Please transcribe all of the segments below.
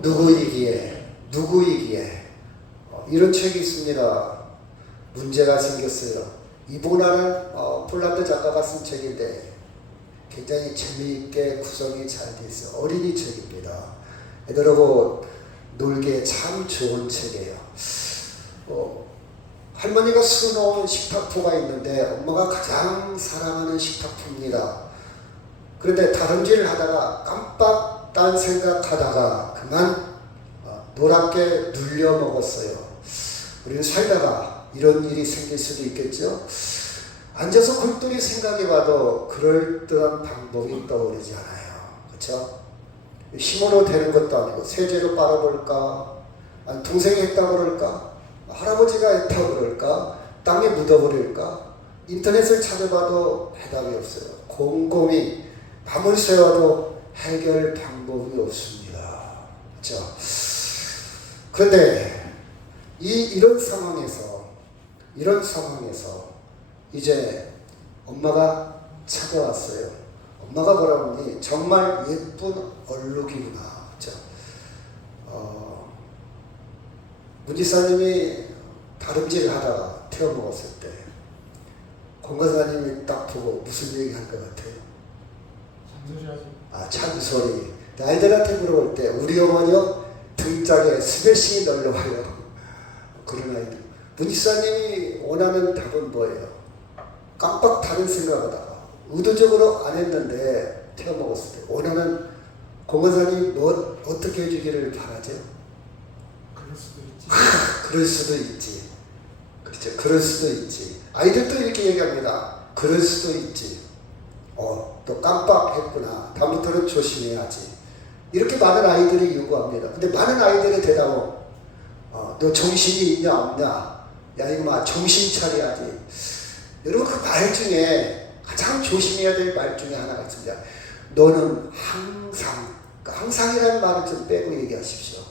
누구이기에 이런 책이 있습니다. 문제가 생겼어요. 이보나는 폴란드 작가가 쓴 책인데 굉장히 재미있게 구성이 잘 돼 있어요. 어린이 책입니다. 애들하고 놀기에 참 좋은 책이에요. 할머니가 써놓은 식탁포가 있는데 엄마가 가장 사랑하는 식탁포입니다. 그런데 다름질을 하다가 깜빡 딴 생각하다가 그만 노랗게 눌려 먹었어요. 우리는 살다가 이런 일이 생길 수도 있겠죠. 앉아서 굴뚝이 생각해봐도 그럴듯한 방법이 떠오르지 않아요. 그렇죠? 힘으로 되는 것도 아니고 세제로 빨아볼까? 아니 동생이 했다고 그럴까? 할아버지가 했다고 그럴까? 땅에 묻어버릴까? 인터넷을 찾아봐도 해답이 없어요. 곰곰이 밤을 새워도 해결 방법이 없습니다. 그렇죠? 그런데 이런 상황에서 이제 엄마가 찾아왔어요. 엄마가 뭐라고 하니 정말 예쁜 얼룩이구나. 그렇죠? 문지사님이 다름질 하다가 태워 먹었을 때 권과사님이 딱 보고 무슨 얘기 할 것 같아요? 찬소리. 아이들한테 물어볼 때 우리 어머니요 등짝에 스매싱이 널려와요. 그런 아이들. 문지사님이 원하는 답은 뭐예요? 깜빡 다른 생각하다가 의도적으로 안 했는데 태워 먹었을 때 원하는 권과사님이 어떻게 해주기를 바라죠? 그럴 수도 있지. 그렇죠. 그럴 수도 있지. 아이들도 이렇게 얘기합니다. 그럴 수도 있지. 또 깜빡했구나. 다음부터는 조심해야지. 이렇게 많은 아이들이 요구합니다. 근데 많은 아이들의 대답은 너 정신이 있냐 없냐? 야 이놈아 정신 차려야지. 여러분 그 말 중에 가장 조심해야 될 말 중에 하나가 있습니다. 너는 항상, 항상이라는 말을 좀 빼고 얘기하십시오.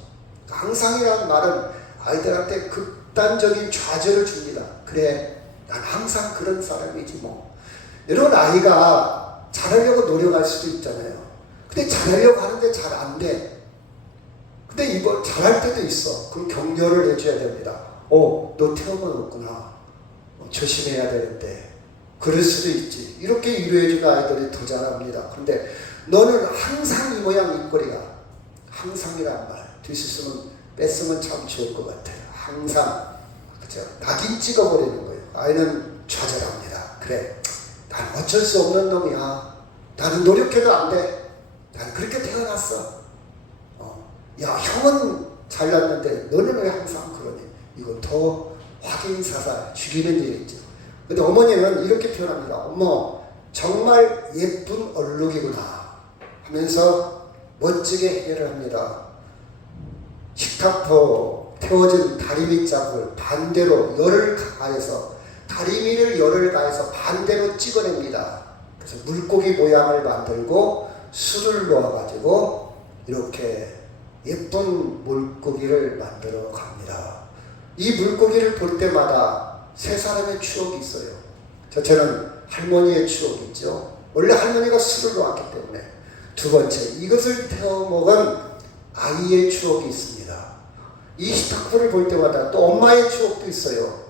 항상이라는 말은 아이들한테 극단적인 좌절을 줍니다. 그래, 난 항상 그런 사람이지 뭐. 여러분 아이가 잘하려고 노력할 수도 있잖아요. 근데 잘하려고 하는데 잘 안 돼. 근데 이거 잘할 때도 있어. 그럼 격려를 해줘야 됩니다. 너 태어났구나. 조심해야 되는데. 그럴 수도 있지. 이렇게 위로해주는 아이들이 더 잘합니다. 근데 너는 항상 이 모양 이 꼴이야. 항상이란 말. 뒤수으면 뺐으면 참 좋을 것 같아요. 항상. 그죠? 낙인 찍어버리는 거예요. 아이는 좌절합니다. 그래. 난 어쩔 수 없는 놈이야. 나는 노력해도 안 돼. 난 그렇게 태어났어. 야, 형은 잘났는데 너는 왜 항상 그러니? 이건 더 확인사살, 죽이는 일이죠. 근데 어머니는 이렇게 표현합니다. 엄마, 정말 예쁜 얼룩이구나 하면서 멋지게 해결을 합니다. 식탁포 태워진 다리미 짝을 반대로 열을 가해서 다리미를 열을 가해서 반대로 찍어냅니다. 그래서 물고기 모양을 만들고 술을 놓아가지고 이렇게 예쁜 물고기를 만들어 갑니다. 이 물고기를 볼 때마다 세 사람의 추억이 있어요. 첫째는 할머니의 추억이 있죠. 원래 할머니가 술을 놓았기 때문에. 두 번째, 이것을 태워 먹은 아이의 추억이 있습니다. 이 식탁포를 볼 때마다 또 엄마의 추억도 있어요.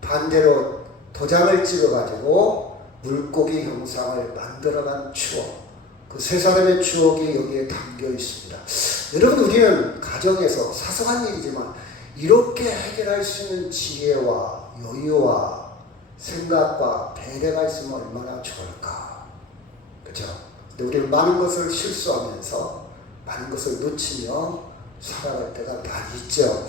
반대로 도장을 찍어가지고 물고기 형상을 만들어간 추억. 그 세 사람의 추억이 여기에 담겨 있습니다. 여러분 우리는 가정에서 사소한 일이지만 이렇게 해결할 수 있는 지혜와 여유와 생각과 배려가 있으면 얼마나 좋을까. 그렇죠? 근데 우리는 많은 것을 실수하면서 많은 것을 놓치며 살아갈 때가 많이 있죠.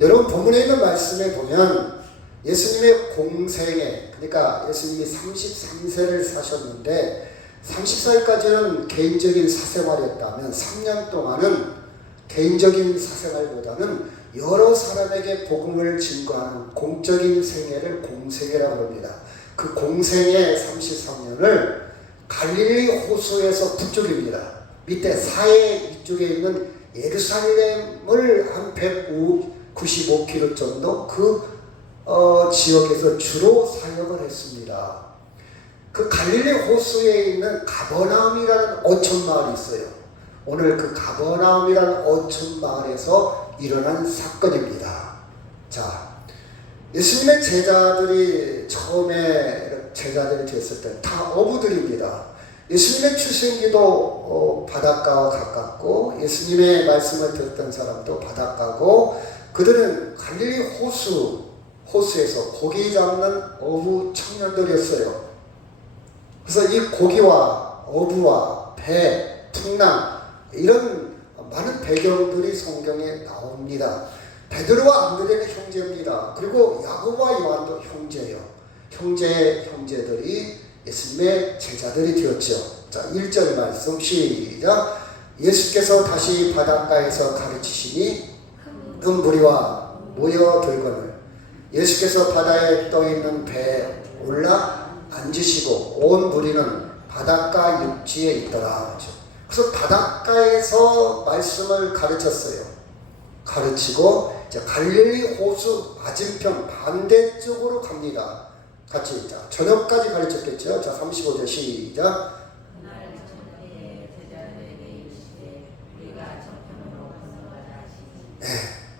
여러분 본문에 있는 말씀에 보면 예수님의 공생애, 그러니까 예수님이 33세를 사셨는데 30살까지는 개인적인 사생활이었다면 3년 동안은 개인적인 사생활보다는 여러 사람에게 복음을 증거하는 공적인 생애를 공생애라고 합니다. 그 공생애 33년을 갈릴리 호수에서 북쪽입니다. 밑에 사해 이쪽에 있는 예루살렘을 한 195km 정도 그 지역에서 주로 사역을 했습니다. 그 갈릴리 호수에 있는 가버나움이라는 어촌 마을이 있어요. 오늘 그 가버나움이라는 어촌 마을에서 일어난 사건입니다. 자, 예수님의 제자들이 처음에 제자들이 됐을 때 다 어부들입니다. 예수님의 출생기도 바닷가와 가깝고 예수님의 말씀을 듣던 사람도 바닷가고 그들은 갈릴리 호수에서 고기 잡는 어부 청년들이었어요. 그래서 이 고기와 어부와 배, 풍랑 이런 많은 배경들이 성경에 나옵니다. 베드로와 안드레는 형제입니다. 그리고 야고보와 요한도 형제예요. 형제들이 예수님의 제자들이 되었죠. 자, 1절 말씀 시작. 예수께서 다시 바닷가에서 가르치시니 큰 무리와 모여들거늘 예수께서 바다에 떠있는 배에 올라 앉으시고 온 무리는 바닷가 육지에 있더라. 그래서 바닷가에서 말씀을 가르쳤어요. 가르치고 이제 갈릴리 호수 맞은편 반대쪽으로 갑니다. 같이 자, 저녁까지 가르쳤겠죠. 자, 35절 시작. 네,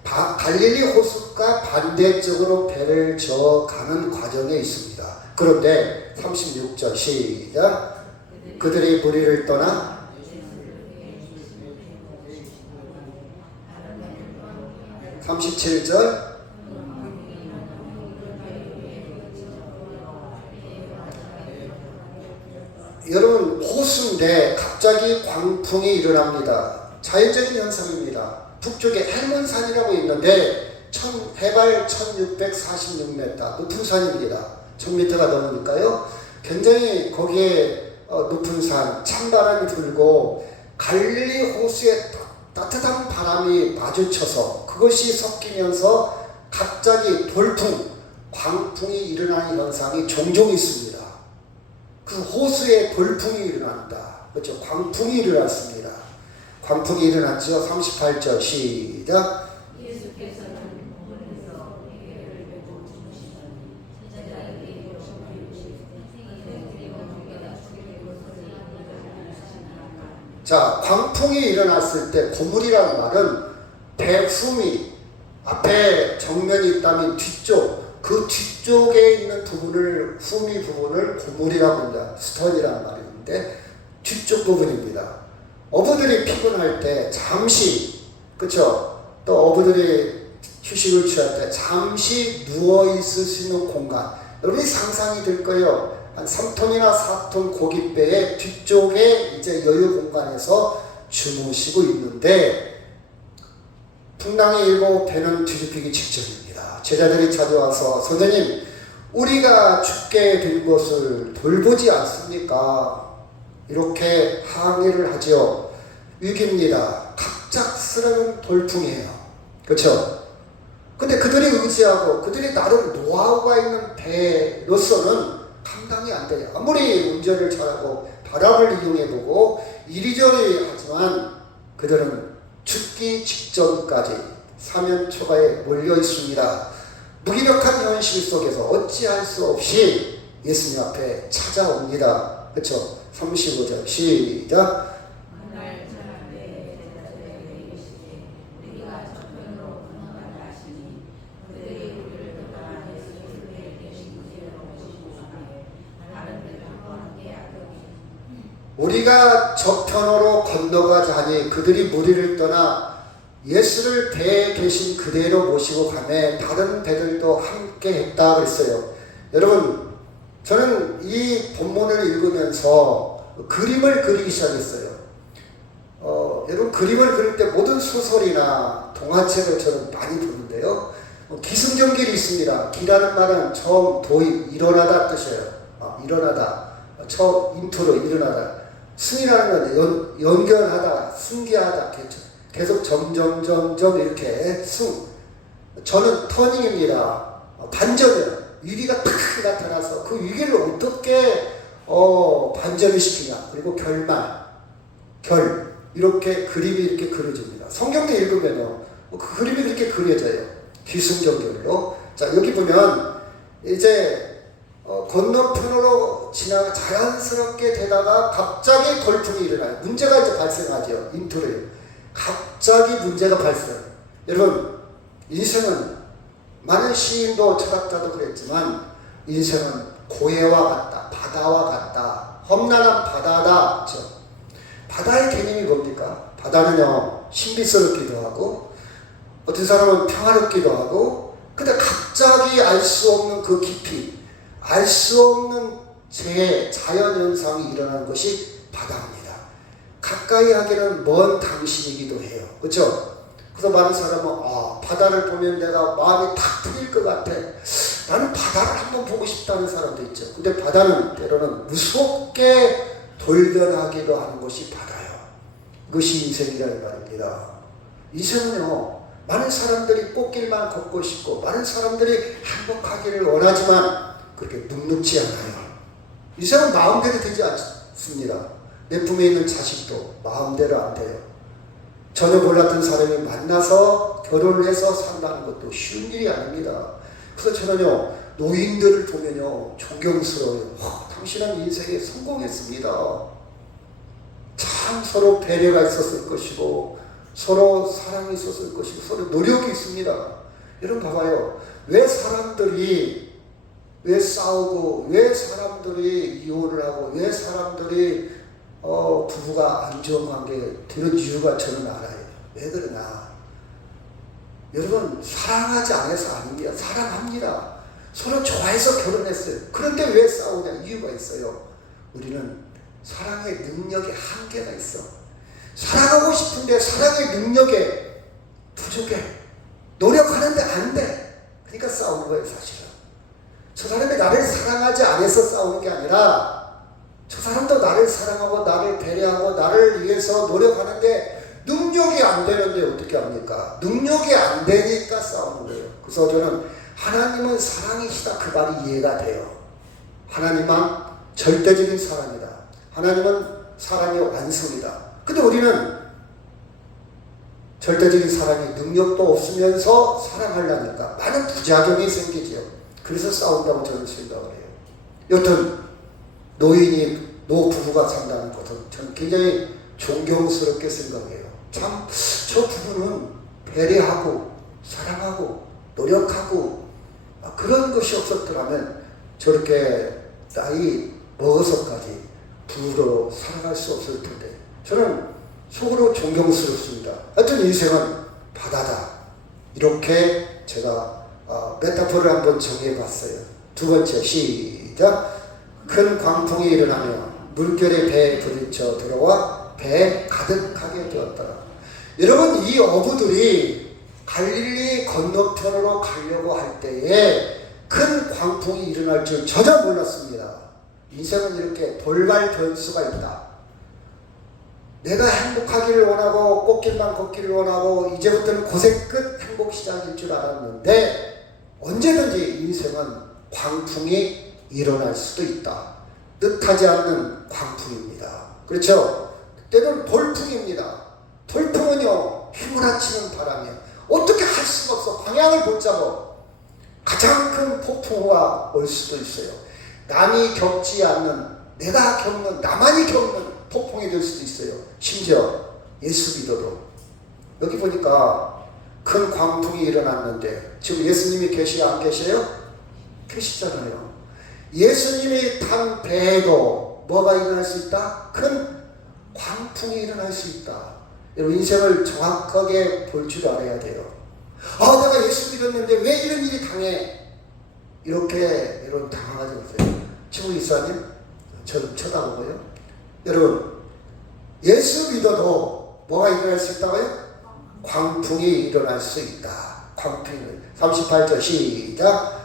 갈릴리 호수가 반대쪽으로 배를 저어가는 과정에 있습니다. 그런데 36절 시작. 그들이 무리를 떠나 (37절) 여러분 호수인데 갑자기 광풍이 일어납니다. 자연적인 현상입니다. 북쪽에 헬몬산이라고 있는데 해발 1646m 높은 산입니다. 1000m가 넘으니까요. 굉장히 거기에 높은 산, 찬바람이 불고 갈릴리 호수에 따뜻한 바람이 마주쳐서 그것이 섞이면서 갑자기 돌풍, 광풍이 일어나는 현상이 종종 있습니다. 그 호수에 돌풍이 일어난다. 그렇죠? 광풍이 일어났습니다. 광풍이 일어났죠. 38절 시작. 자, 광풍이 일어났을 때 고물이라는 말은 배후미 앞에 정면이 있다면 뒤쪽 그 뒤쪽에 있는 부분을 후미 부분을 고물이라고 합니다. 스턴이라는 말이 있는데 뒤쪽 부분입니다. 어부들이 피곤할 때 잠시 그쵸? 또 어부들이 휴식을 취할 때 잠시 누워 있을 수 있는 공간 여러분이 상상이 될 거예요. 한 3톤이나 4톤 고깃배의 뒤쪽에 이제 여유 공간에서 주무시고 있는데 풍랑이 일고 배는 뒤집히기 직전입니다. 제자들이 찾아와서 선생님 우리가 죽게 된 것을 돌보지 않습니까? 이렇게 항의를 하죠. 위기입니다. 갑작스러운 돌풍이에요. 그렇죠? 근데 그들이 의지하고 그들이 나름 노하우가 있는 배로서는 감당이 안 돼요. 아무리 운전을 잘하고 바람을 이용해보고 이리저리 하지만 그들은 죽기 직전까지 사면초가에 몰려 있습니다. 무기력한 현실 속에서 어찌할 수 없이 예수님 앞에 찾아옵니다. 그렇죠? 35절 시작. 우리가 저편으로 건너가자니 그들이 무리를 떠나 예수를 배에 계신 그대로 모시고 가매 다른 배들도 함께 했다 그랬어요. 여러분 저는 이 본문을 읽으면서 그림을 그리기 시작했어요. 여러분 그림을 그릴 때 모든 소설이나 동화책을 저는 많이 보는데요. 기승전결이 있습니다. 기라는 말은 처음 도입, 일어나다 뜻이에요. 일어나다. 처음 인트로 일어나다. 승이라는 건 연결하다, 승계하다. 계속 점점 이렇게 승. 저는 터닝입니다. 반전이에요. 위기가 탁 나타나서 그 위기를 어떻게 반전을 시키냐. 그리고 결. 이렇게 그림이 이렇게 그려집니다. 성경도 읽으면요. 그 그림이 이렇게 그려져요. 기승전결로. 자, 여기 보면 이제 건너편으로 지나 자연스럽게 되다가 갑자기 돌풍이 일어나요. 문제가 이제 발생하죠. 인트로에 갑자기 문제가 발생. 여러분, 인생은 많은 시인도 철학자도 그랬지만 인생은 고해와 같다, 바다와 같다, 험난한 바다다. 그렇죠? 바다의 개념이 뭡니까? 바다는요, 신비스럽기도 하고 어떤 사람은 평화롭기도 하고, 근데 갑자기 알 수 없는 그 깊이, 알 수 없는 자연현상이 일어나는 것이 바다입니다. 가까이 하기는 먼 당신이기도 해요. 그렇죠? 그래서 많은 사람은 바다를 보면 내가 마음이 탁 트일 것 같아. 나는 바다를 한번 보고 싶다는 사람도 있죠. 근데 바다는 때로는 무섭게 돌변하기도 하는 것이 바다예요. 그것이 인생이라는 말입니다. 인생은요, 많은 사람들이 꽃길만 걷고 싶고 많은 사람들이 행복하기를 원하지만 그렇게 눅눅지 않아요. 인생은 마음대로 되지 않습니다. 내 품에 있는 자식도 마음대로 안 돼요. 전혀 몰랐던 사람이 만나서 결혼을 해서 산다는 것도 쉬운 일이 아닙니다. 그래서 저는요, 노인들을 보면요, 존경스러워요. 당신은 인생에 성공했습니다. 참 서로 배려가 있었을 것이고 서로 사랑이 있었을 것이고 서로 노력이 있습니다. 여러분 봐봐요. 왜 싸우고 왜 사람들이 이혼을 하고 왜 사람들이 부부가 안정하게 되는 이유가 저는 알아요. 왜 그러나? 여러분, 사랑하지 않아서 아닙니다. 사랑합니다. 서로 좋아해서 결혼했어요. 그런데 왜 싸우냐? 이유가 있어요. 우리는 사랑의 능력에 한계가 있어. 사랑하고 싶은데 사랑의 능력에 부족해. 노력하는데 안 돼. 그러니까 싸우는 거예요, 사실은. 저 사람이 나를 사랑하지 않아서 싸우는 게 아니라 저 사람도 나를 사랑하고 나를 배려하고 나를 위해서 노력하는데 능력이 안 되는데 어떻게 합니까? 능력이 안 되니까 싸우는 거예요. 그래서 저는 하나님은 사랑이시다, 그 말이 이해가 돼요. 하나님은 절대적인 사랑이다. 하나님은 사랑의 완성이다. 근데 우리는 절대적인 사랑이 능력도 없으면서 사랑하려니까 많은 부작용이 생기죠. 그래서 싸운다고 저는 생각을 해요. 여튼 노부부가 산다는 것은 저는 굉장히 존경스럽게 생각해요. 참 저 부부는 배려하고 사랑하고 노력하고 그런 것이 없었더라면 저렇게 나이 먹어서까지 부부로 살아갈 수 없을 텐데 저는 속으로 존경스럽습니다. 하여튼 인생은 바다다. 이렇게 제가 메타포를 한번 정해봤어요. 두 번째, 시작. 큰 광풍이 일어나며 물결이 배에 부딪혀 들어와 배에 가득하게 되었더라. 여러분, 이 어부들이 갈릴리 건너편으로 가려고 할 때에 큰 광풍이 일어날 줄 전혀 몰랐습니다. 인생은 이렇게 돌발 변수가 있다. 내가 행복하기를 원하고 꽃길만 걷기를 원하고 이제부터는 고생 끝 행복 시작일 줄 알았는데 언제든지 인생은 광풍이 일어날 수도 있다. 뜻하지 않는 광풍입니다. 그렇죠? 때로는 돌풍입니다. 돌풍은요, 휘몰아치는 바람이에요. 어떻게 할 수가 없어. 방향을 못 잡아. 가장 큰 폭풍우가 올 수도 있어요. 남이 겪지 않는, 내가 겪는, 나만이 겪는 폭풍이 될 수도 있어요. 심지어 예수 믿어도. 여기 보니까 큰 광풍이 일어났는데 지금 예수님이 계시요 안 계셔요? 계시잖아요. 예수님이 탄 배에도 뭐가 일어날 수 있다? 큰 광풍이 일어날 수 있다. 여러분, 인생을 정확하게 볼 줄 알아야 돼요. 내가 예수 믿었는데 왜 이런 일이 당해? 이렇게 여러분 당황하지 마세요. 지금 이사님 저를 쳐다보고요. 여러분, 예수 믿어도 뭐가 일어날 수 있다고요? 광풍이 일어날 수 있다. 광풍이. 38절 시작.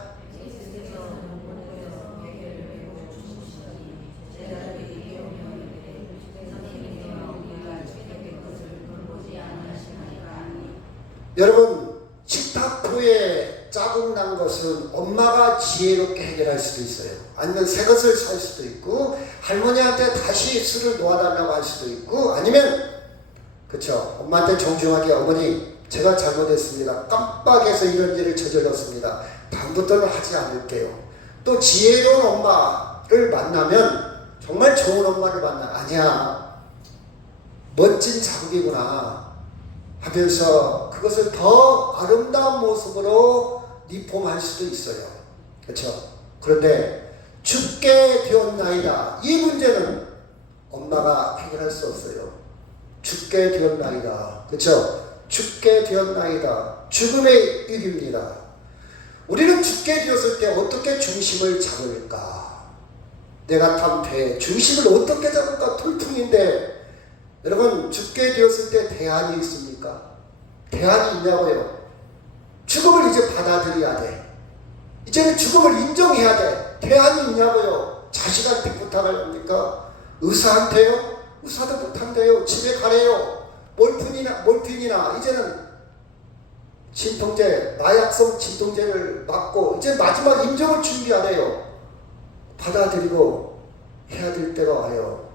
여러분, 식탁보에 자국 난 것은 엄마가 지혜롭게 해결할 수도 있어요. 아니면 새 것을 살 수도 있고, 할머니한테 다시 술을 놓아달라고 할 수도 있고, 아니면 그쵸, 엄마한테 정중하게 어머니 제가 잘못했습니다. 깜빡해서 이런 일을 저질렀습니다. 다음부터는 하지 않을게요. 또 지혜로운 엄마를 만나면 정말 좋은 엄마를 만나. 아니야, 멋진 자국이구나 하면서 그것을 더 아름다운 모습으로 리폼할 수도 있어요. 그렇죠? 그런데 죽게 되었나이다, 이 문제는 엄마가 해결할 수 없어요. 죽게 되었나이다. 그렇죠? 죽게 되었나이다. 죽음의 위기입니다. 우리는 죽게 되었을 때 어떻게 중심을 잡을까? 내가 탄 배, 중심을 어떻게 잡을까? 돌풍인데, 여러분, 죽게 되었을 때 대안이 있습니까? 대안이 있냐고요? 죽음을 이제 받아들여야 돼. 이제는 죽음을 인정해야 돼. 대안이 있냐고요? 자식한테 부탁을 합니까? 의사한테요? 의사도 못한대요. 집에 가래요. 몰핀이나 이제는 진통제, 마약성 진통제를 맞고 이제 마지막 임종을 준비하래요. 받아들이고 해야 될 때가 와요.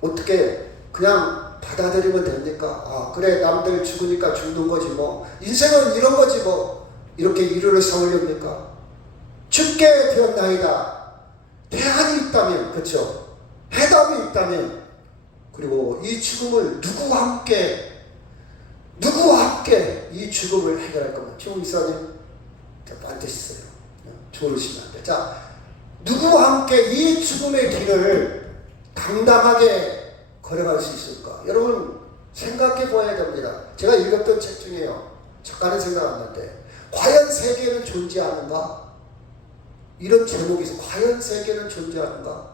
어떻게 그냥 받아들이면 됩니까? 아, 그래, 남들 죽으니까 죽는 거지 뭐, 인생은 이런 거지 뭐, 이렇게 위로를 삼으렵니까? 죽게 되었나이다. 대안이 있다면, 그렇죠? 해답이 있다면, 그리고 이 죽음을 누구와 함께 이 죽음을 해결할 겁니다. 지금 이사님 반드시 있어요. 조르시면 안 돼. 자, 누구와 함께 이 죽음의 길을 당당하게 걸어갈 수 있을까? 여러분 생각해 보아야 됩니다. 제가 읽었던 책 중에요, 작가는 생각 안 나는데, 과연 세계는 존재하는가? 이런 제목이 있어요. 과연 세계는 존재하는가?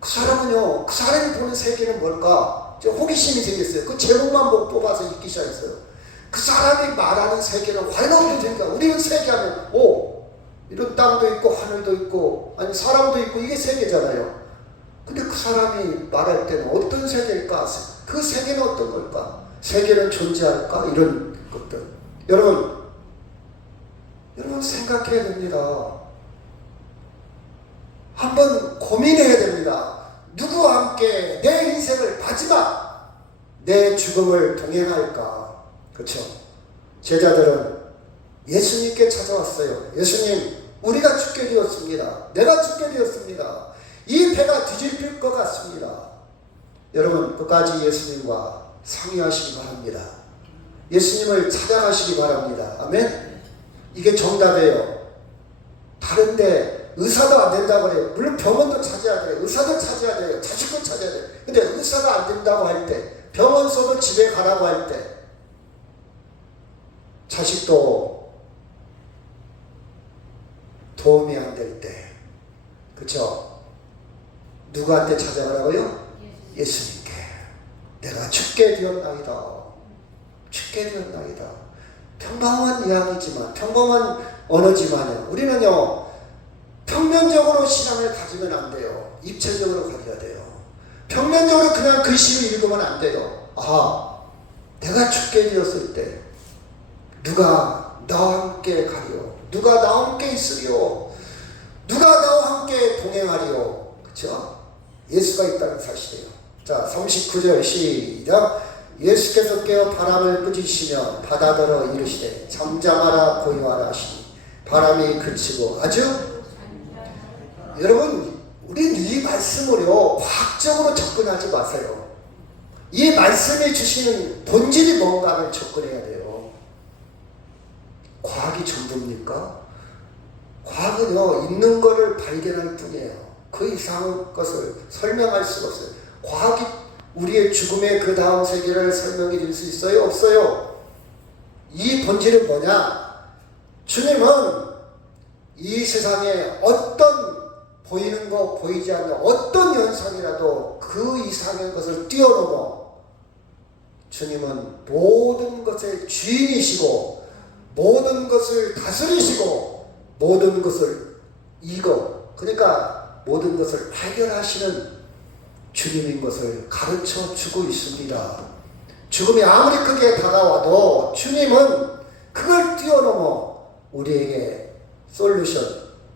그 사람은요, 그 사람이 보는 세계는 뭘까? 호기심이 생겼어요. 그 제목만 보고 뽑아서 읽기 시작했어요. 그 사람이 말하는 세계는 과연 어떤 세계인가? 우리는 세계하면, 오, 이런 땅도 있고 하늘도 있고 아니 사람도 있고, 이게 세계잖아요. 근데 그 사람이 말할 때는 어떤 세계일까? 그 세계는 어떤 걸까? 세계는 존재할까? 이런 것들. 여러분 생각해야 됩니다. 한번 고민해야 됩니다. 누구와 함께 내 인생을 마지막 내 죽음을 동행할까? 그렇죠? 제자들은 예수님께 찾아왔어요. 예수님, 우리가 죽게 되었습니다. 내가 죽게 되었습니다. 이 배가 뒤집힐 것 같습니다. 여러분 끝까지 예수님과 상의하시기 바랍니다. 예수님을 찾아가시기 바랍니다. 아멘? 이게 정답이에요. 다른데 의사도 안 된다고 그래요. 물론 병원도 찾아야 돼요. 의사도 찾아야 돼요. 자식도 찾아야 돼요. 근데 의사가 안 된다고 할 때, 병원서도 집에 가라고 할 때, 자식도 도움이 안 될 때, 그쵸? 누구한테 찾아가라고요? 예수님께. 내가 죽게 되었나이다. 죽게 되었나이다. 평범한 이야기지만, 평범한 언어지만요, 우리는요 평면적으로 신앙을 가지면 안 돼요. 입체적으로 가져야 돼요. 평면적으로 그냥 글씨를 읽으면 안 돼요. 아, 내가 죽게 되었을 때 누가 나와 함께 가리오? 누가 나와 함께 있으리오? 누가 나와 함께 동행하리오? 그렇죠? 예수가 있다는 사실이에요. 자, 39절 시작. 예수께서 깨어 바람을 꾸짖으시며 바다더러 이르시되 잠잠하라 고요하라 하시니 바람이 그치고 아주. 여러분, 우린 이 말씀으로 과학적으로 접근하지 마세요. 이 말씀이 주시는 본질이 뭔가를 접근해야 돼요. 과학이 전부입니까? 과학은요, 있는 것을 발견할 뿐이에요. 그 이상의 것을 설명할 수가 없어요. 과학이 우리의 죽음의 그 다음 세계를 설명해 줄 수 있어요? 없어요. 이 본질은 뭐냐? 주님은 이 세상에 어떤 보이는 거 보이지 않는 어떤 현상이라도 그 이상의 것을 뛰어넘어 주님은 모든 것의 주인이시고 모든 것을 다스리시고 모든 것을 그러니까 모든 것을 해결하시는 주님인 것을 가르쳐 주고 있습니다. 죽음이 아무리 크게 다가와도 주님은 그걸 뛰어넘어 우리에게 솔루션,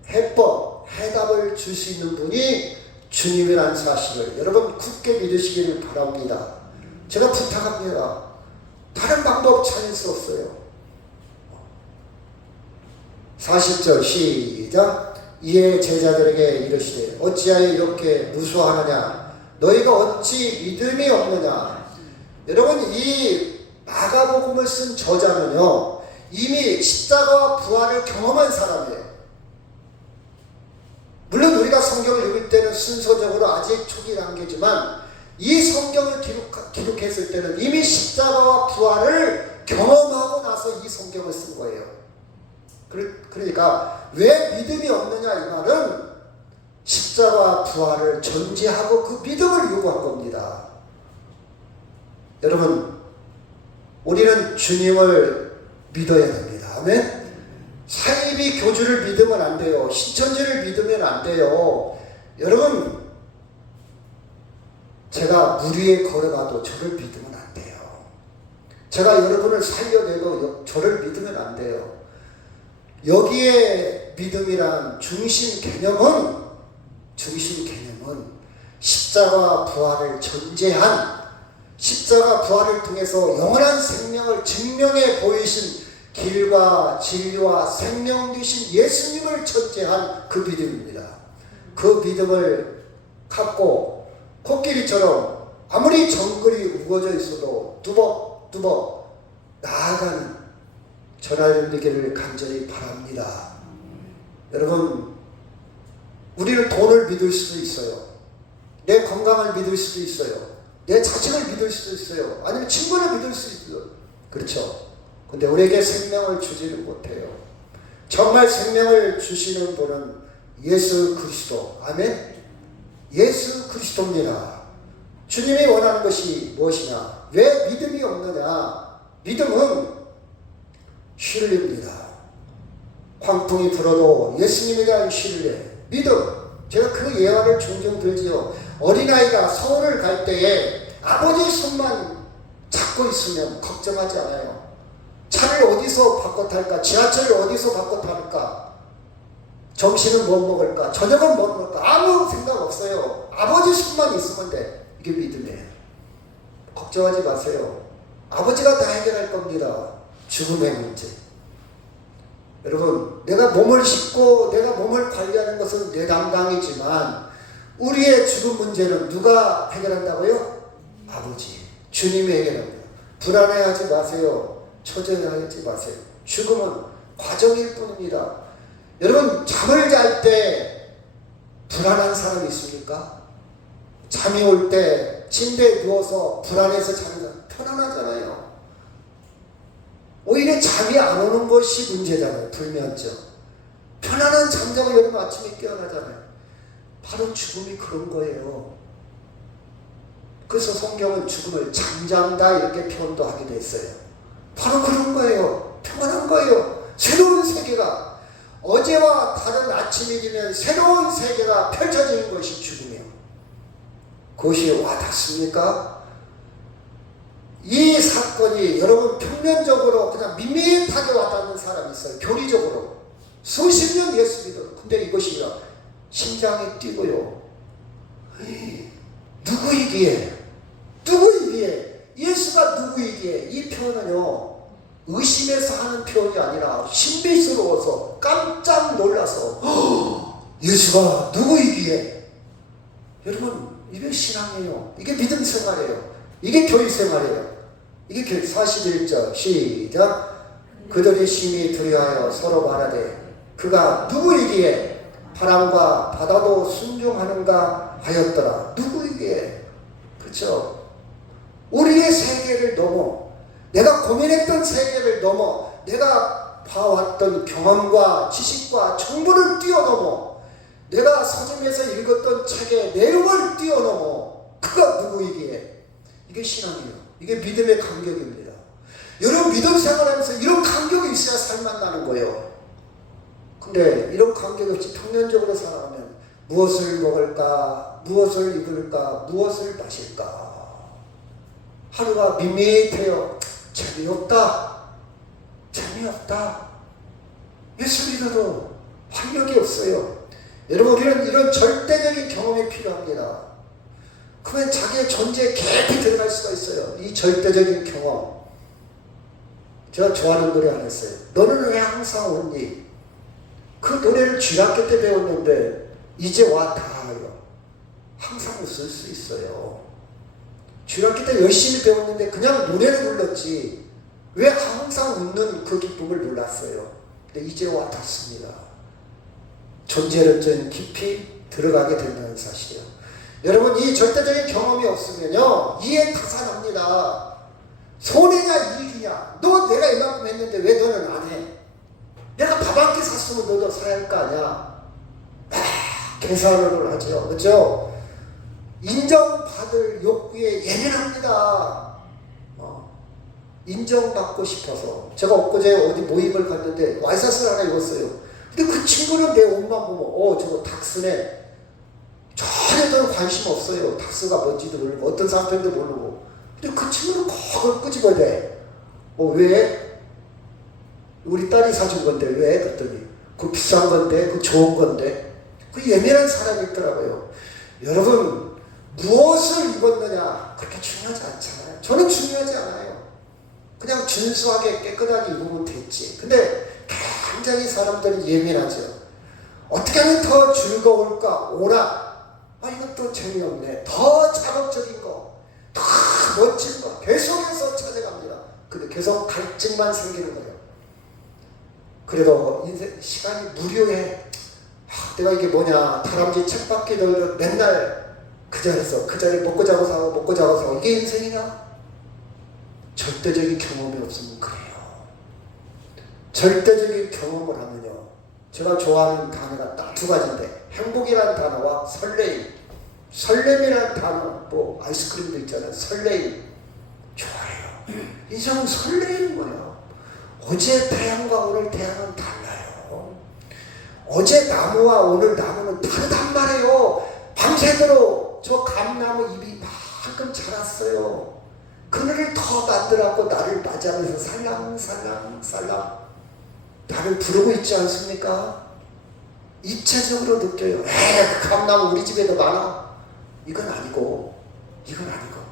해법, 해답을 줄 수 있는 분이 주님이라는 사실을 여러분 굳게 믿으시기를 바랍니다. 제가 부탁합니다. 다른 방법 찾을 수 없어요. 40절 시작. 이에 제자들에게 이르시되 어찌하여 이렇게 무수하느냐 너희가 어찌 믿음이 없느냐. 여러분, 이 마가복음을 쓴 저자는요 이미 십자가와 부활을 경험한 사람이에요. 물론 우리가 성경을 읽을 때는 순서적으로 아직 초기 단계지만 이 성경을 기록했을 때는 이미 십자가와 부활을 경험하고 나서 이 성경을 쓴 거예요. 그러니까 왜 믿음이 없느냐 이 말은 십자가와 부활을 전제하고 그 믿음을 요구한 겁니다. 여러분, 우리는 주님을 믿어야 됩니다. 아멘? 사이비 교주를 믿으면 안 돼요. 신천지를 믿으면 안 돼요. 여러분, 제가 물 위에 걸어가도 저를 믿으면 안 돼요. 제가 여러분을 살려내도 저를 믿으면 안 돼요. 여기에 믿음이란 중심 개념은 십자가 부활을 전제한, 십자가 부활을 통해서 영원한 생명을 증명해 보이신 길과 진리와 생명 되신 예수님을 전제한 그 믿음입니다. 그 믿음을 갖고 코끼리처럼 아무리 정글이 우거져 있어도 뚜벅뚜벅 나아가는 저와 여러분 되기를 간절히 바랍니다. 여러분, 우리는 돈을 믿을 수도 있어요. 내 건강을 믿을 수도 있어요. 내 자식을 믿을 수도 있어요. 아니면 친구를 믿을 수도 있어요. 그렇죠. 근데 우리에게 생명을 주지는 못해요. 정말 생명을 주시는 분은 예수 그리스도. 아멘. 예수 그리스도입니다. 주님이 원하는 것이 무엇이냐? 왜 믿음이 없느냐? 믿음은 신뢰입니다. 광풍이 불어도 예수님에 대한 신뢰, 믿음. 제가 그 예화를 종종 들지요. 어린아이가 서울을 갈 때에 아버지 손만 잡고 있으면 걱정하지 않아요. 차를 어디서 바꿔 탈까? 지하철을 어디서 바꿔 탈까? 점심은 뭐 먹을까? 저녁은 뭐 먹을까? 아무 생각 없어요. 아버지 손만 있으면 돼. 이게 믿음이에요. 걱정하지 마세요. 아버지가 다 해결할 겁니다. 죽음의 문제. 여러분, 내가 몸을 싣고 내가 몸을 관리하는 것은 내 담당이지만 우리의 죽음 문제는 누가 해결한다고요? 아버지, 주님이 해결합니다. 불안해하지 마세요. 초조해하지 마세요. 죽음은 과정일 뿐입니다. 여러분, 잠을 잘 때 불안한 사람이 있습니까? 잠이 올 때 침대에 누워서 불안해서 자는 사람 편안하잖아요. 오히려 잠이 안 오는 것이 문제잖아요. 불면증. 편안한 잠자고 여러분 아침에 깨어나잖아요. 바로 죽음이 그런 거예요. 그래서 성경은 죽음을 잠잠다 이렇게 표현도 하기도 했어요. 바로 그런 거예요. 평안한 거예요. 새로운 세계가, 어제와 다른 아침이 되면 새로운 세계가 펼쳐지는 것이 죽음이에요. 그것이 와닿습니까? 이 사건이 여러분 평면적으로 그냥 밋밋하게 와닿는 사람이 있어요. 교리적으로 수십 년 예수 믿어요. 근데 이것이 심장이 뛰고요. 누구이기에 예수가 누구이기에, 이 표현은요 의심해서 하는 표현이 아니라 신비스러워서 깜짝 놀라서 예수가 누구이기에. 여러분, 이게 신앙이에요. 이게 믿음 생활이에요. 이게 교육 생활이에요. 이게 41절 시작. 그들이 심히 두려워하여 서로 말하되 그가 누구이기에 바람과 바다도 순종하는가 하였더라. 누구이기에. 그렇죠. 우리의 세계를 넘어, 내가 고민했던 세계를 넘어, 내가 봐왔던 경험과 지식과 정보를 뛰어넘어, 내가 서점에서 읽었던 책의 내용을 뛰어넘어 그가 누구이기에. 이게 신앙이에요. 이게 믿음의 간격입니다. 여러분, 믿음 생활하면서 이런 간격이 있어야 살만 나는 거예요. 근데 이런 간격이 없이 평면적으로 살아가면 무엇을 먹을까, 무엇을 입을까, 무엇을 마실까. 하루가 밋밋해요. 재미없다. 예수 믿어도 활력이 없어요. 여러분, 우리는 이런 절대적인 경험이 필요합니다. 그러면 자기의 존재에 깊이 들어갈 수가 있어요. 이 절대적인 경험. 제가 좋아하는 노래 하나 있어요. 너는 왜 항상 오니? 그 노래를 중학교 때 배웠는데 이제 와 다하여. 항상 웃을 수 있어요. 중학교 때 열심히 배웠는데 그냥 노래를 불렀지 왜 항상 웃는 그 기쁨을 몰랐어요. 근데 이제 와 닿습니다. 존재를 좀 깊이 들어가게 된다는 사실이에요. 여러분, 이 절대적인 경험이 없으면요 이해 타산합니다. 손해냐 이익이냐. 너 내가 이만큼 했는데 왜 너는 안 해? 내가 밥 한 끼 샀으면 너도 사야 할 거 아니야. 계산을 하죠. 그렇죠? 인정받을 욕구에 예민합니다. 인정받고 싶어서. 제가 엊그제 어디 모임을 갔는데 와이셔츠를 하나 입었어요. 근데 그 친구는 내 옷만 보면 저거 닥스네. 전혀 저는 관심 없어요. 닥스가 뭔지도 모르고 어떤 상태인지도 모르고. 근데 그 친구는 그걸 끄집어대. 왜? 우리 딸이 사준 건데 왜? 그랬더니 그 비싼 건데 그 좋은 건데. 그 예민한 사람이 있더라고요. 여러분, 무엇을 입었느냐 그렇게 중요하지 않잖아요. 저는 중요하지 않아요. 그냥 준수하게 깨끗하게 입으면 됐지. 근데 굉장히 사람들이 예민하죠. 어떻게 하면 더 즐거울까? 오락. 이것도 재미없네. 더 자극적인 거, 더 멋진 거 계속해서 찾아갑니다. 근데 계속 갈증만 생기는 거예요. 그래도 인생 시간이 무료해. 내가 이게 뭐냐, 다람쥐 책밖에 돌려 맨날 그 자리에서 그 자리 먹고 자고 사고 먹고 자고 사고. 이게 인생이냐? 절대적인 경험이 없으면 그래요. 절대적인 경험을 하면요, 제가 좋아하는 단어가 딱 두 가지인데, 행복이라는 단어와 설레임. 설렘이라는 단어, 뭐 아이스크림도 있잖아요. 설레임 좋아해요. 인생은 설레이는 거예요. 어제 태양과 오늘 태양은 달라요. 어제 나무와 오늘 나무는 다르단 말이에요. 밤새도록 저 감나무 잎이 만큼 자랐어요. 그늘을 더 만들었고 나를 맞이하면서 살랑살랑 나를 부르고 있지 않습니까? 입체적으로 느껴요. 그 감나무 우리 집에도 많아. 이건 아니고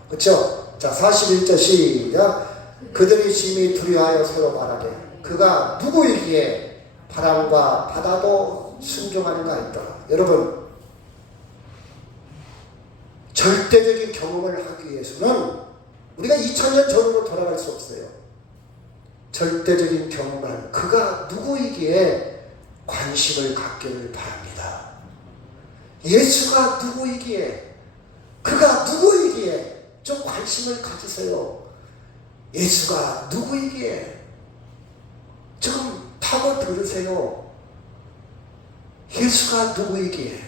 그렇죠? 자, 41절 시작. 그들이 심히 두려워하여 서로 말하되 그가 누구이기에 바람과 바다도 순종하는가 했더라. 여러분, 절대적인 경험을 하기 위해서는 우리가 2000년 전으로 돌아갈 수 없어요. 절대적인 경험을 하는 그가 누구이기에 관심을 갖기를 바랍니다. 예수가 누구이기에, 그가 누구이기에 좀 관심을 가지세요. 예수가 누구이기에 조금 파고 들으세요. 예수가 누구이기에.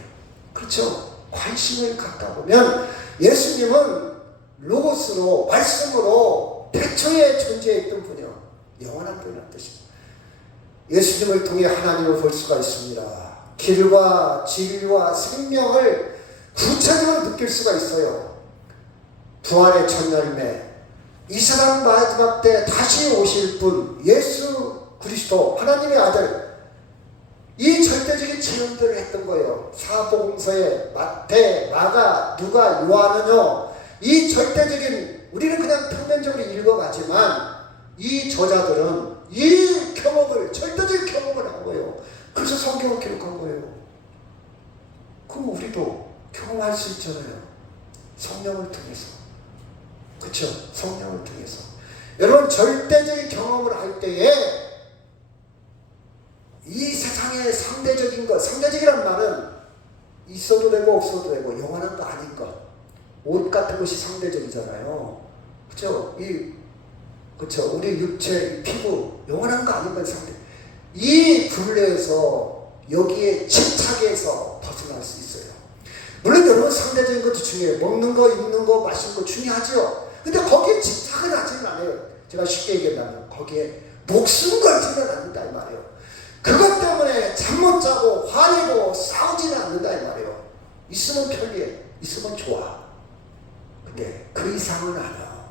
그렇죠? 관심을 갖다 보면 예수님은 로고스로, 말씀으로 태초에 존재했던 분이요. 영원한 분이라는 뜻입니다. 예수님을 통해 하나님을 볼 수가 있습니다. 길과 진리와 생명을 구체적으로 느낄 수가 있어요. 부활의 첫날임에 이 세상 마지막 때 다시 오실 분 예수 그리스도 하나님의 아들, 이 절대적인 체험들을 했던 거예요. 사복음서에 마태, 마가, 누가, 요한은요, 이 절대적인, 우리는 그냥 평면적으로 읽어가지만 이 저자들은 이 경험을, 절대적인 경험을 한 거예요. 그래서 성경을 기록한 거예요. 그럼 우리도 경험할 수 있잖아요. 성령을 통해서. 그렇죠? 성령을 통해서. 여러분, 절대적인 경험을 할 때에 이 세상의 상대적인 것, 상대적이란 말은 있어도 되고 없어도 되고 영원한 거 아닌 것. 옷 같은 것이 상대적이잖아요. 그렇죠? 그렇죠? 우리 육체, 피부, 영원한 거 아닌 건 상대. 이 분류에서 여기에 침착해서 벗어날 수 있어요. 물론 여러분, 상대적인 것도 중요해요. 먹는 거, 입는 거, 마시는 거 중요하죠. 근데 거기에 집착을 하지는 않아요. 제가 쉽게 얘기한다면 거기에 목숨 걸지는 않는다 이 말이에요. 그것 때문에 잠 못 자고 화내고 싸우지는 않는다 이 말이에요. 있으면 편리해. 있으면 좋아. 근데 그 이상은 아니야.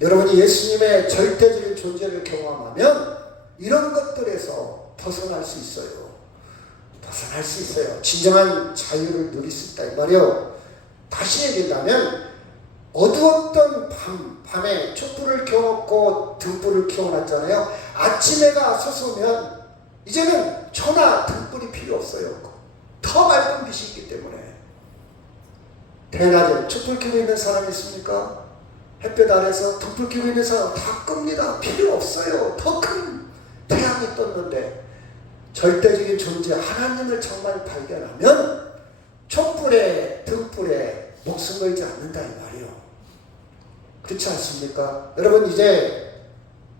여러분이 예수님의 절대적인 존재를 경험하면 이런 것들에서 벗어날 수 있어요. 벗어날 수 있어요. 진정한 자유를 누릴 수 있다 이 말이에요. 다시 얘기한다면 어두웠던 밤에 촛불을 켜놓고 등불을 켜놨잖아요. 아침해가 솟으면 이제는 초나 등불이 필요 없어요. 더 맑은 빛이 있기 때문에. 대낮에 촛불 켜고 있는 사람이 있습니까? 햇볕 아래서 등불 켜고 있는 사람 다 끕니다. 필요 없어요. 더 큰 태양이 떴는데 절대적인 존재 하나님을 정말 발견하면 촛불에 등불에 목숨 걸지 않는다 이 말이에요. 그렇지 않습니까? 여러분 이제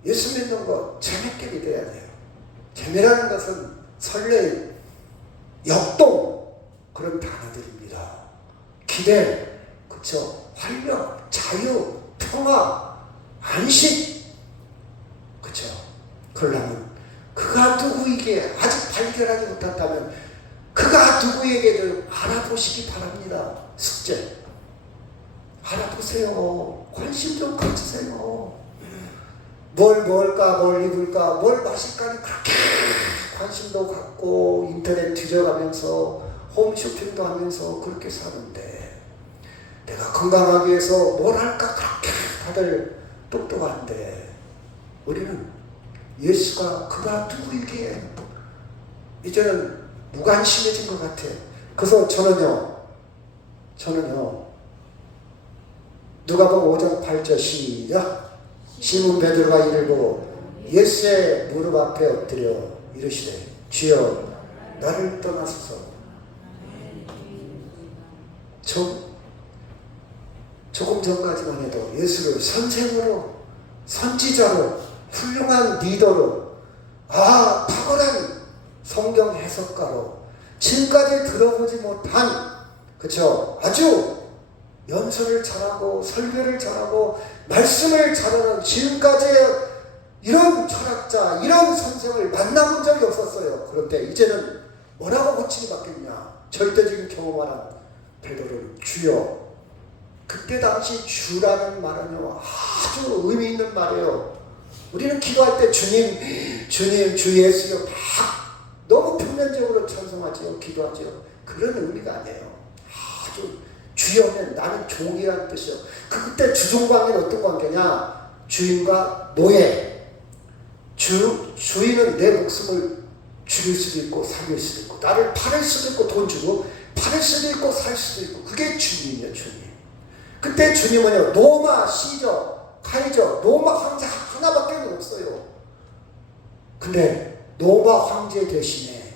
예수 믿는 거 재밌게 믿어야 돼요. 재미라는 것은 설레임, 역동 그런 단어들입니다. 기대, 그쵸? 활력, 자유, 평화, 안식, 그쵸? 그러려면 그가 누구에게 아직 발견하지 못했다면 그가 누구에게도 알아보시기 바랍니다. 숙제 알아보세요. 관심 좀 가지세요. 뭘 먹을까, 뭘 입을까, 뭘 마실까는 그렇게 관심도 갖고 인터넷 뒤져가면서 홈쇼핑도 하면서 그렇게 사는데 내가 건강하기 위해서 뭘 할까 그렇게 다들 똑똑한데 우리는 예수가 그가 누구이기에 이제는 무관심해진 것 같아. 그래서 저는요 누가복음 5장 8절 시작. 시몬 베드로가 이를 보고 예수의 무릎 앞에 엎드려 이르시되 주여 나를 떠나소서. 조금 전까지만 해도 예수를 선생으로 선지자로 훌륭한 리더로 탁월한 성경 해석가로 지금까지 들어보지 못한 그쵸 아주 연설을 잘하고 설교를 잘하고 말씀을 잘하는 지금까지 이런 철학자 이런 선생을 만나본 적이 없었어요. 그런데 이제는 뭐라고 호칭이 바뀌었냐. 절대적인 경험하는 베드로는 주여. 그때 당시 주라는 말은요 아주 의미 있는 말이에요. 우리는 기도할 때 주님 주 예수여 막 너무 표면적으로 찬송하지요. 기도하지요. 그런 의미가 아니에요. 아주 주여는 나는 종이라는 뜻이요. 그때 주종관계는 어떤 관계냐. 주인과 노예. 주인은 내 목숨을 죽일 수도 있고 살릴 수도 있고 나를 팔을 수도 있고 돈 주고 팔을 수도 있고 살 수도 있고 그게 주님이에요. 주님. 그때 주님은요 로마 시저 카이저 로마 황제 하나밖에 없어요. 근데 로마 황제 대신에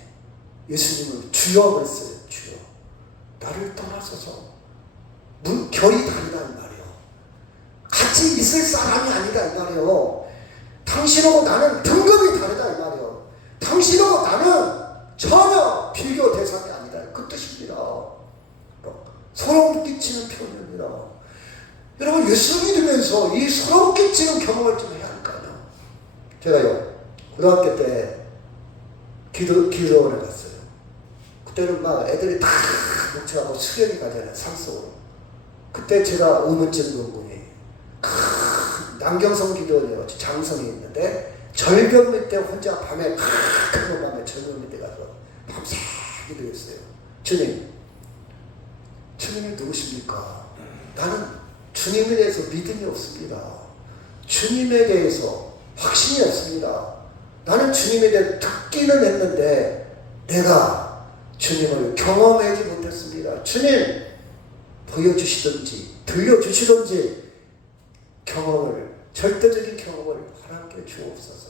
예수님은 주여 그랬어요. 주여 나를 떠나소서. 결이 다르다 이 말이에요. 같이 있을 사람이 아니다 이 말이에요. 당신하고 나는 등급이 다르다 이 말이에요. 당신하고 나는 전혀 비교 대상이 아니다 그 뜻입니다. 소름 끼치는 표현입니다. 여러분 예수 믿으면서 이 소름 끼치는 경험을 좀 해야 할까요? 제가요 고등학교 때 기도원에 갔어요. 그때는 막 애들이 다 목차하고 수련이 가잖아요. 산속으로. 그때 제가 의문증 공군이 남경성 기도원이요 장성이 있는데 절벽 밑에 혼자 밤에 큰 밤에 절벽 밑에 가서 밤새 기도했어요. 주님이 누구십니까? 나는 주님에 대해서 믿음이 없습니다. 주님에 대해서 확신이 없습니다. 나는 주님에 대해 듣기는 했는데 내가 주님을 경험하지 못했습니다. 주님 보여주시든지 들려주시든지 절대적인 경험을 하나님께 주옵소서.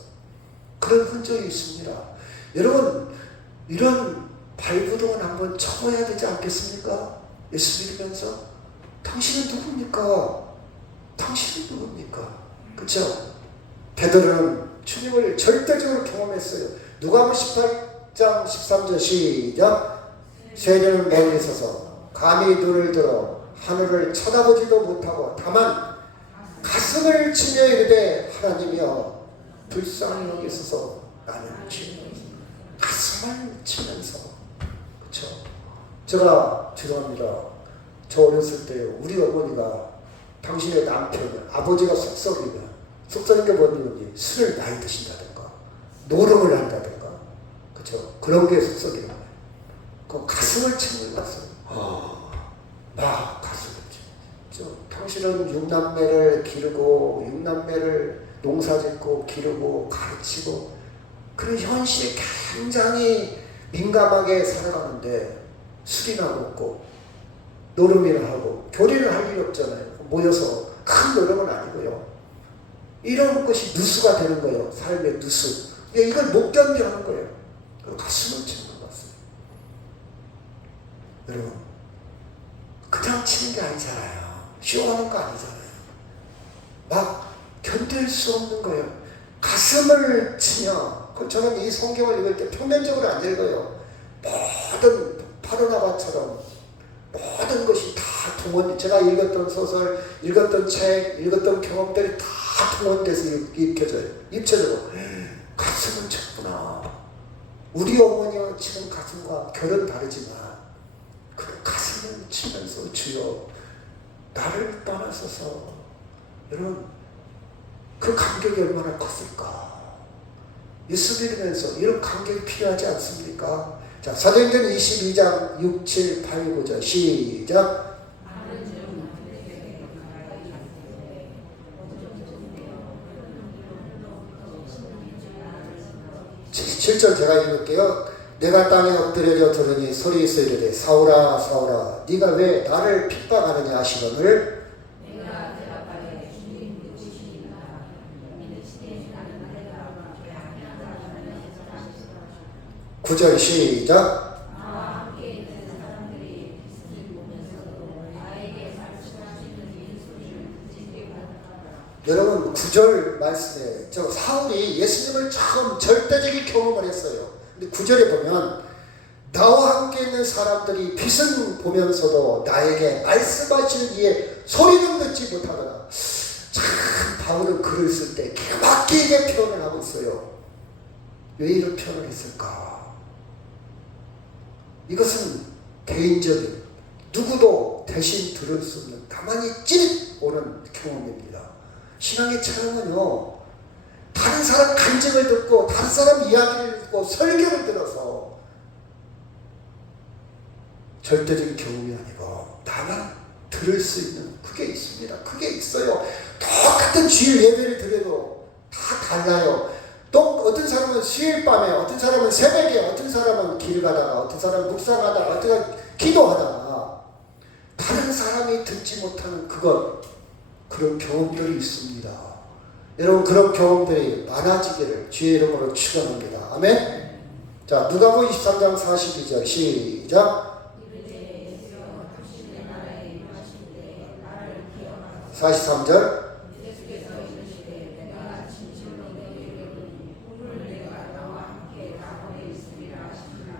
그런 흔적이 있습니다. 여러분 이런 발부동을 한번 쳐봐야 되지 않겠습니까? 예수 믿으면서 당신은 누굽니까? 당신은 누굽니까? 그렇죠? 베드로는 주님을 절대적으로 경험했어요. 누가복음 18장 13절 시작. 세례는 멀리 서서 감히 눈을 들어 하늘을 쳐다보지도 못하고 다만 가슴을 치며 이르되 하나님이여 불쌍히 여기소서. 나는 주님 가슴을 치면서 그렇죠? 제가 죄송합니다. 저 어렸을 때 우리 어머니가 당신의 남편 아버지가 속썩인 게 뭔지 술을 많이 드신다든가 노름을 한다든가 그렇죠? 그런 게 속썩이는 거예요. 그 가슴을 치는 것은 나 가슴을 치는 당신은 육남매를 기르고 육남매를 농사짓고 기르고 가르치고 그런 현실에 굉장히 민감하게 살아가는데 술이나 먹고 노름이나 하고 교리를 할 일이 없잖아요. 모여서 큰 노력은 아니고요. 이런 것이 누수가 되는 거예요. 삶의 누수. 이걸 못 견뎌하는 거예요. 가슴을 치는 것 같습니다. 여러분, 그냥 치는 게 아니잖아요. 쇼하는 거 아니잖아요. 막 견딜 수 없는 거예요. 가슴을 치며, 저는 이 성경을 읽을 때 평면적으로 안 읽어요. 모든 파도나바처럼 모든 것이 다 동원, 제가 읽었던 소설, 읽었던 책, 읽었던 경험들이 다 동원돼서 입혀져요. 가슴을 쳤구나. 우리 어머니가 치는 가슴과 결은 다르지만 그 가슴을 치면서 주여 나를 떠나서서, 여러분 그 감격이 얼마나 컸을까. 예수 믿으면서 이런 감격이 필요하지 않습니까? 자, 사도행전 22장 6, 7, 8, 9절 시작. 7절 제가 읽을게요. 내가 땅에 엎드려져 들으니 소리에서 이르되 사울아 사울아 네가 왜 나를 핍박하느냐 하시거늘 9절 시작. 여러분 9절 말씀에 저 사울이 예수님을 처음 절대적인 경험을 했어요. 근데 9절에 보면 나와 함께 있는 사람들이 빛은 보면서도 나에게 말씀하시는 이에 소리는 듣지 못하더라. 참 바울은 글을 쓸 때 기가 막히게 표현을 하고 있어요. 왜 이런 표현을 했을까? 이것은 개인적인, 누구도 대신 들을 수 없는 가만히 찌릿 오는 경험입니다. 신앙의 체험은요, 다른 사람 간증을 듣고 다른 사람 이야기를 듣고 설교를 들어서 절대적인 경험이 아니고 나만 들을 수 있는 그게 있습니다. 그게 있어요. 똑같은 주일 예배를 드려도 다 달라요. 또 어떤 사람은 수요일 밤에, 어떤 사람은 새벽에, 어떤 사람은 길 가다가, 어떤 사람은 묵상하다가, 어떤 사람은 기도하다가 다른 사람이 듣지 못하는 그런 경험들이 있습니다. 여러분 그런 경험들이 많아지기를 주의 이름으로 축원합니다. 아멘. 자, 누가복음 23장 42절 시작. 43절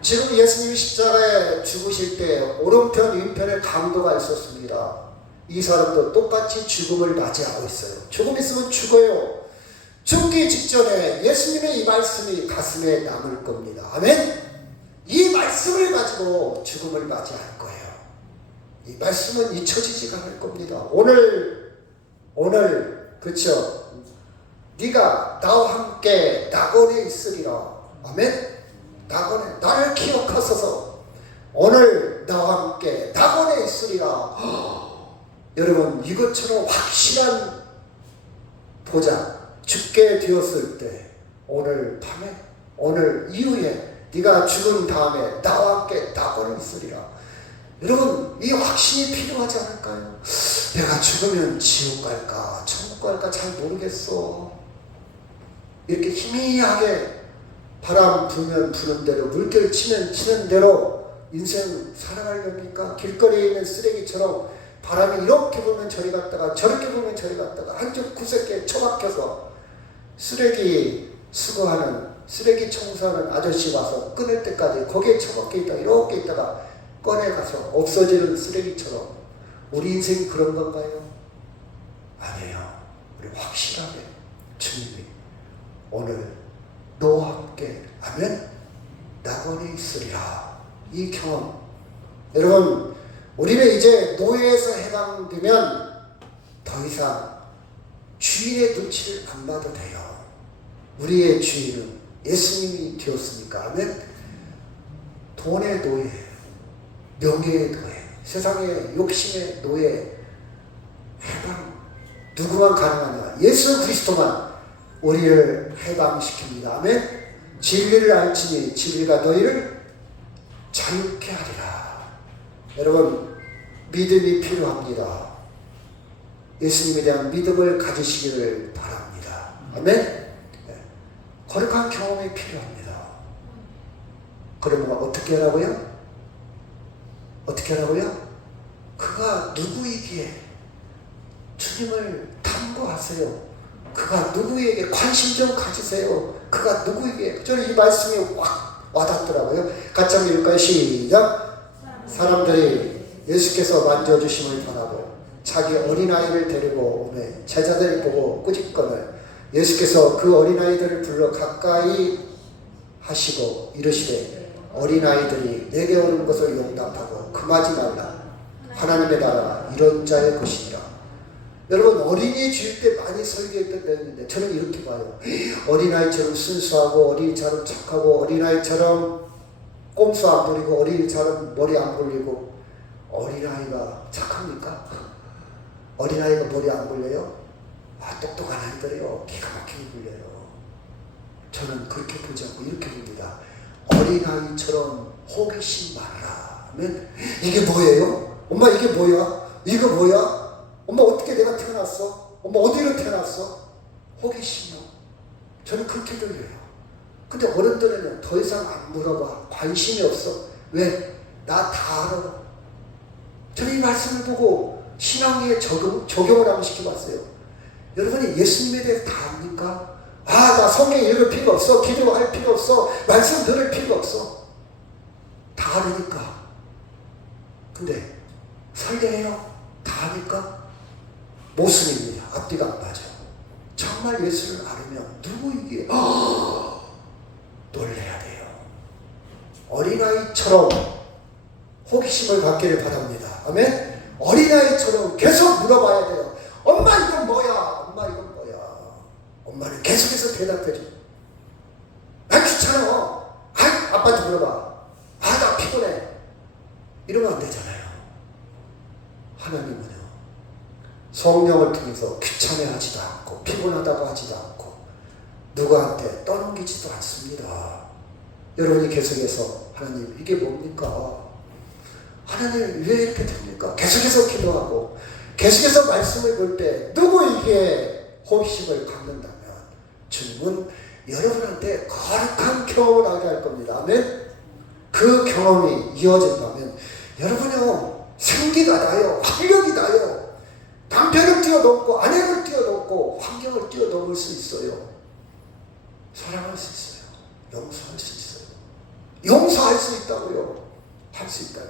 지금 예수님이 십자가에 죽으실 때 오른편 왼편에 강도가 있었습니다. 이 사람도 똑같이 죽음을 맞이하고 있어요. 조금 있으면 죽어요. 죽기 직전에 예수님의 이 말씀이 가슴에 남을 겁니다. 아멘. 이 말씀을 가지고 죽음을 맞이할 거예요. 이 말씀은 잊혀지지가 않을 겁니다. 오늘 그쵸? 네가 나와 함께 낙원에 있으리라. 아멘. 낙원에 나를 기억하소서. 오늘 나와 함께 낙원에 있으리라. 여러분 이것처럼 확실한 보장, 죽게 되었을 때 오늘 밤에, 오늘 이후에 네가 죽은 다음에 나와 함께 낙원에 있으리라. 여러분 이 확신이 필요하지 않을까요? 내가 죽으면 지옥 갈까 천국 갈까 잘 모르겠어. 이렇게 희미하게 바람 불면 부는 대로, 물결 치면 치는 대로 인생 살아가려니까 길거리에 있는 쓰레기처럼 바람이 이렇게 불면 저리 갔다가 저렇게 불면 저리 갔다가 한쪽 구석에 처박혀서 쓰레기 수거하는, 쓰레기 청소하는 아저씨 와서 끊을 때까지 거기에 처박혀 있다가 이렇게 있다가 꺼내가서 없어지는 쓰레기처럼 우리 인생이 그런 건가요? 아니에요. 우리 확실하게 주님이 오늘 너와 함께 아멘 낙원에 있으리라. 이 경험, 여러분 우리는 이제 노예에서 해방되면 더 이상 주인의 눈치를 안 봐도 돼요. 우리의 주인은 예수님이 되었으니까. 아멘. 돈의 노예, 명예의 노예, 세상의 욕심의 노예 해방 누구만 가능하냐? 예수 그리스도만 우리를 해방시킵니다. 아멘. 진리를 알지니 진리가 너희를 자유케 하리라. 여러분, 믿음이 필요합니다. 예수님에 대한 믿음을 가지시기를 바랍니다. 아멘. 거룩한 경험이 필요합니다. 그러면 어떻게 하라고요? 어떻게 하라고요? 그가 누구이기에 주님을 탐구하세요. 그가 누구에게 관심 좀 가지세요. 그가 누구에게. 저는 이 말씀이 확 와닿더라고요. 같이 한번 읽을까요? 시작. 사람들이 예수께서 만져주심을 바라고 자기 어린아이를 데리고 오매 제자들이 보고 꾸짖거늘 예수께서 그 어린아이들을 불러 가까이 하시고 이르시되 어린아이들이 내게 오는 것을 용납하고 금하지 말라. 하나님의 나라가 이런 자의 것이니라. 여러분, 어린이 주일 때 많이 설교했던 내용인데 저는 이렇게 봐요. 어린아이처럼 순수하고 어린이처럼 착하고 어린아이처럼 꼼수 안 부리고 어린이처럼 머리 안 굴리고. 어린아이가 착합니까? 어린아이가 머리 안 굴려요? 똑똑한 아이들이요 기가 막히게 굴려요. 저는 그렇게 보지 않고 이렇게 봅니다. 어린아이처럼 호기심 많아라 하면 이게 뭐예요? 엄마 이게 뭐야? 이거 뭐야? 엄마 어떻게 내가 태어났어? 엄마 어디로 태어났어? 호기심이요. 저는 그렇게 들려요. 근데 어른들은 더 이상 안 물어봐. 관심이 없어. 왜? 나 다 알아. 저는 이 말씀을 보고 신앙에 적용을 한번 시켜봤어요. 여러분이 예수님에 대해서 다 압니까? 나 성경 읽을 필요 없어. 기도할 필요 없어. 말씀 들을 필요 없어. 다 아니까. 근데 설레요? 다 아니까? 모순입니다. 앞뒤가 안 맞아요. 정말 예수를 알으면 누구이기에 놀래야 돼요. 어린아이처럼 호기심을 갖기를 바랍니다. 아멘? 어린아이처럼 계속 물어봐야 돼요. 엄마 이건 뭐야? 엄마 이건 뭐야? 엄마는 계속해서 대답해줘. 나 귀찮아. 아빠한테 물어봐. 나 피곤해. 이러면 안 되잖아요. 하나님은요, 성령을 통해서 귀찮아하지도 않고 피곤하다고 하지도 않고 누구한테 떠넘기지도 않습니다. 여러분이 계속해서 하나님 이게 뭡니까? 하나님 왜 이렇게 됩니까? 계속해서 기도하고 계속해서 말씀을 볼 때 누구에게 호기심을 갖는다면 주님은 여러분한테 거룩한 경험을 하게 할 겁니다. 아멘? 그 경험이 이어진다면 여러분요 생기가 나요. 활력이 나요. 남편을 뛰어넘고 아내를 뛰어넘고 환경을 뛰어넘을 수 있어요. 사랑할 수 있어요. 용서할 수 있어요. 용서할 수 있다고요. 할 수 있다요.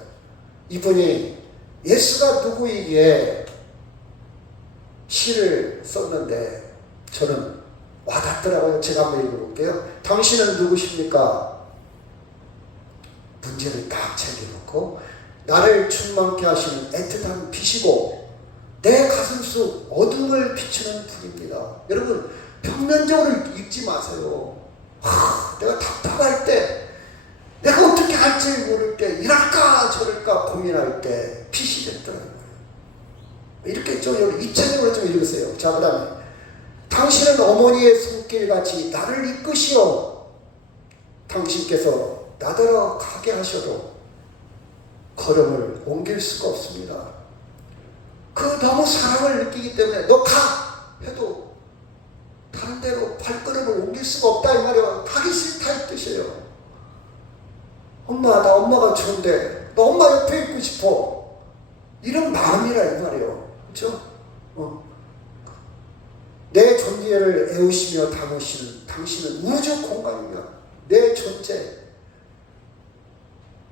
이분이 예수가 누구이기에 시를 썼는데 저는 와닿더라고요. 제가 한번 읽어볼게요. 당신은 누구십니까? 문제를 딱 챙겨놓고 나를 충만케 하시는 애틋한 빛이고 내 가슴속 어둠을 비추는 분입니다. 여러분 평면적으로 읽지 마세요. 내가 답답할 때 내가 어떻게 할지 모를 때 이럴까 저럴까 고민할 때 빛이 됐더라고요. 이렇게 좀 입체적으로 좀 읽으세요. 자, 그 다음에 당신은 어머니의 손길같이 나를 이끄시오. 당신께서 나더러 가게 하셔도 걸음을 옮길 수가 없습니다. 그 너무 사랑을 느끼기 때문에 너 가! 해도 다른 데로 발걸음을 옮길 수가 없다 이 말이에요. 가기 싫다 이 뜻이에요. 엄마 나 엄마가 좋은데 너 엄마 옆에 있고 싶어. 이런 마음이라 이 말이에요. 그렇죠? 내 존재를 애우시며 담으시는 당신은 우주 공간이며 내 존재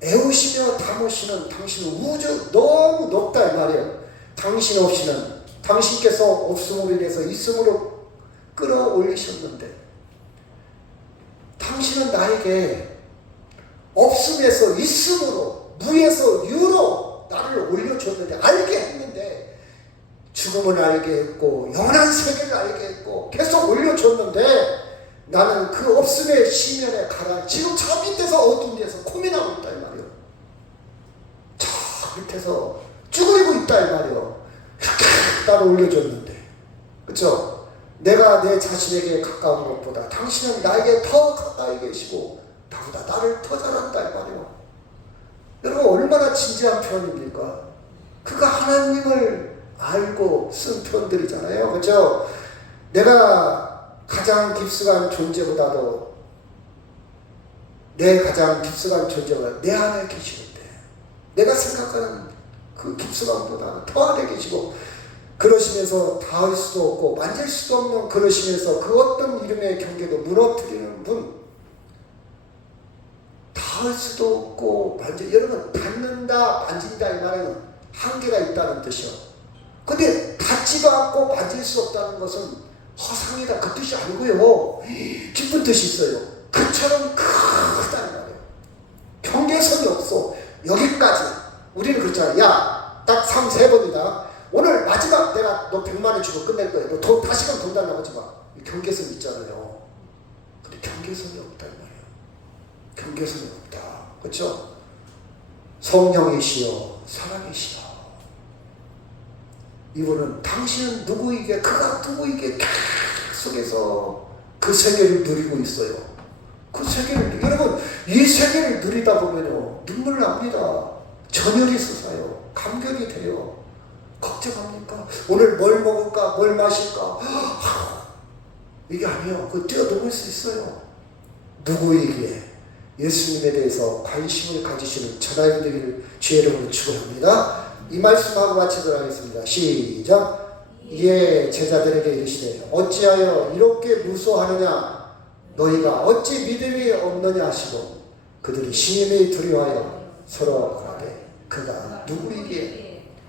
애우시며 담으시는 당신은 우주 너무 높다 이 말이에요. 당신 없이는 당신께서 없음으로 인해서 있음으로 끌어올리셨는데 당신은 나에게 없음에서 있음으로 무에서 유로 나를 올려줬는데 알게 했는데 죽음을 알게 했고 영원한 세계를 알게 했고 계속 올려줬는데 나는 그 없음의 시면에 가라 지금 저 밑에서 어두운 데서 고민하고 있다 이 말이에요. 저 밑에서 쭈그리고 있다 이 말이에요. 이렇게 나를 올려줬는데 그렇죠? 내가 내 자신에게 가까운 것보다 당신은 나에게 더 가까이 계시고 나보다 나를 더 잘한다 이 말이에요. 여러분 얼마나 진지한 표현입니까? 그가 하나님을 알고 쓴 표현들이잖아요. 그렇죠? 내가 가장 깊숙한 존재보다도 내 가장 깊숙한 존재보다 내 안에 계시는데 내가 생각하는 그 깊숙함보다 더 안에 계시고 그러시면서 닿을 수도 없고 만질 수도 없는 그러시면서 그 어떤 이름의 경계도 무너뜨리는 분, 닿을 수도 없고 여러분 닿는다 만진다 이 말에는 한계가 있다는 뜻이요. 근데 닿지도 않고 만질 수 없다는 것은 허상이다 그 뜻이 아니고요. 깊은 뜻이 있어요. 그처럼 크다는 말이에요. 경계선이 없어. 여기까지. 우리는 그렇잖아요. 야, 딱 3번이다. 오늘 마지막 내가 너 100만 원 주고 끝낼 거야. 너 돈, 다시금 돈 달라고 하지 마. 경계선이 있잖아요. 근데 경계선이 없다 이 말이에요. 경계선이 없다. 그렇죠? 성령이시여 살아계시여. 이분은 당신은 누구이게 그가 누구이게 속에서 그 세계를 누리고 있어요. 그 세계를 여러분 이 세계를 누리다 보면요 눈물 납니다. 전율이 솟아요. 감격이 돼요. 걱정합니까? 오늘 뭘 먹을까? 뭘 마실까? 이게 아니에요. 그거 뛰어넘을 수 있어요. 누구이기에 예수님에 대해서 관심을 가지시는 전하인 되기를 주의 이름으로 축원합니다. 이 말씀하고 마치도록 하겠습니다. 시작. 이에 제자들에게 이르시되 어찌하여 이렇게 무소하느냐 너희가 어찌 믿음이 없느냐 하시고 그들이 심히 두려워하여 서로 말하되 그가 누구이기에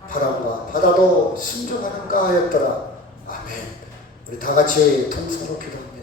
바람과 바다도 순종하는가 하였더라. 아멘. 우리 다 같이 통성으로 기도합니다.